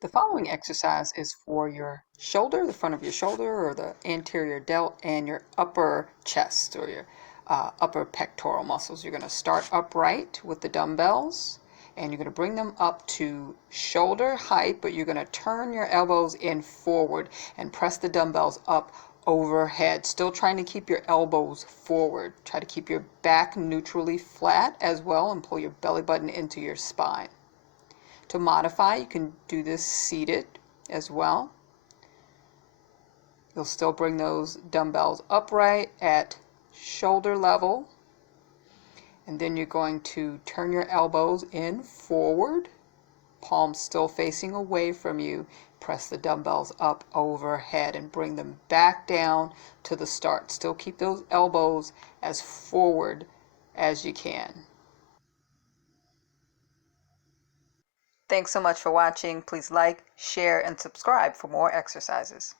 The following exercise is for your shoulder, the front of your shoulder, or the anterior delt, and your upper chest, or your upper pectoral muscles. You're going to start upright with the dumbbells, and you're going to bring them up to shoulder height, but you're going to turn your elbows in forward and press the dumbbells up overhead, still trying to keep your elbows forward. Try to keep your back neutrally flat as well, and pull your belly button into your spine. To modify, you can do this seated as well. You'll still bring those dumbbells upright at shoulder level, and then you're going to turn your elbows in forward, palms still facing away from you. Press the dumbbells up overhead and bring them back down to the start. Still keep those elbows as forward as you can. Thanks so much for watching. Please like, share, and subscribe for more exercises.